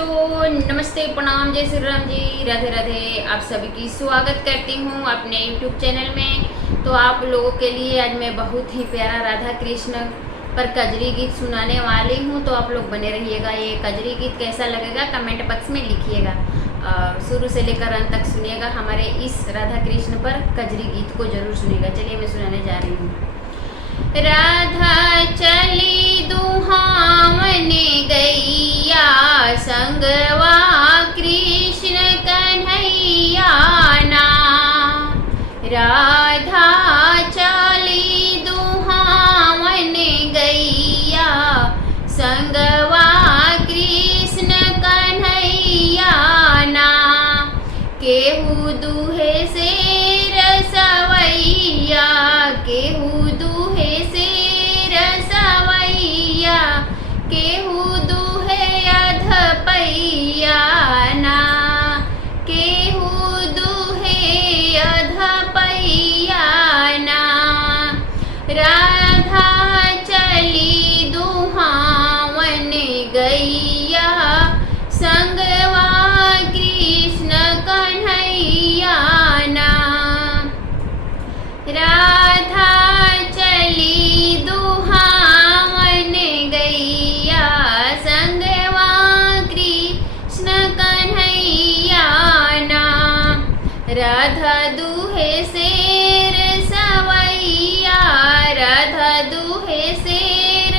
दोस्तों, नमस्ते, प्रणाम, जय श्री राम जी, राधे राधे। आप सभी की स्वागत करती हूँ अपने YouTube चैनल में। तो आप लोगों के लिए आज मैं बहुत ही प्यारा राधा कृष्ण पर कजरी गीत सुनाने वाली हूँ। तो आप लोग बने रहिएगा। ये कजरी गीत कैसा लगेगा कमेंट बॉक्स में लिखिएगा। शुरू से लेकर अंत तक सुनिएगा। हमारे इस राधा कृष्ण पर कजरी गीत को जरूर सुनिएगा। चलिए मैं सुनाने जा रही हूँ। राधा चली दुहावन गैया, संगवा कृष्ण कन्हैया ना। राधा चली दुहावन गैया, संगवा कृष्ण कन्हैया ना। केहू दूहे से रसवैया, केहू दूहे से रसवैया, केहू दूहे अधपैया ना। केहू दूहे अधपैया ना। राधा चली दुहावन गैया, संगवा कृष्ण कन्हैया ना। राधा चली दुहावन गैया, संगवा कृष्ण कन्हैया ना। राधा दूहे शेर सवैया, राधा दूहे शेर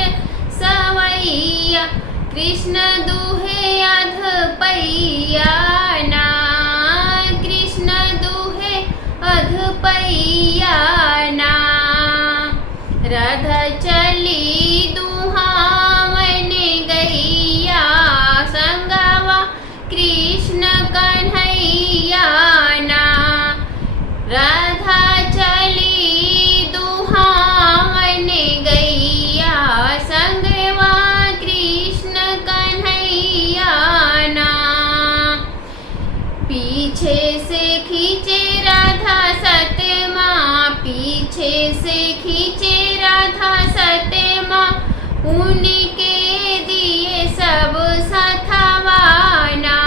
सवैया, कृष्ण दूहे अधपैया ना। कृष्ण दूहे अधपैया ना। राधा चली दुहावन गैया, संगवा कृष्ण कन्हैया ना। राधा चली दुहावन गैया, संगवा कृष्ण कन्हैया ना। पीछे से खींचे राधा सतमा, पीछे से खींचे राधा सतमा, उनके दिए सब सथवाना,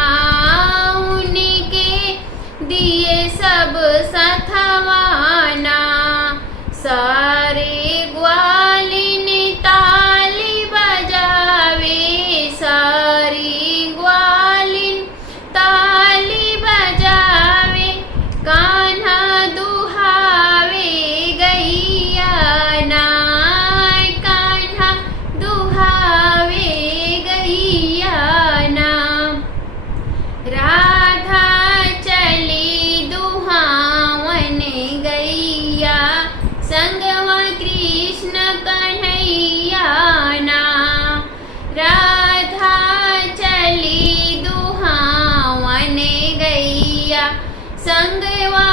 उनके दिए सब सथवाना। सारे ग्वालिन ताली बजावे, सारी ग्वालिन ताली बजावे, कान्हा दुहावे गैया ना। कान्हा दुहावे गैया ना। राधा चली दुहावन गैया, संगवा कृष्ण कन्हैया ना। राधा चली दुहावन गैया, संगवा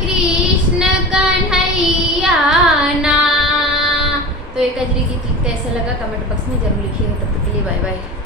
कृष्ण कन्हैया ना। तो एक कजरी गीत कैसा लगा कमेंट बॉक्स में जरूर लिखिएगा। तब तक के लिए बाय बाय।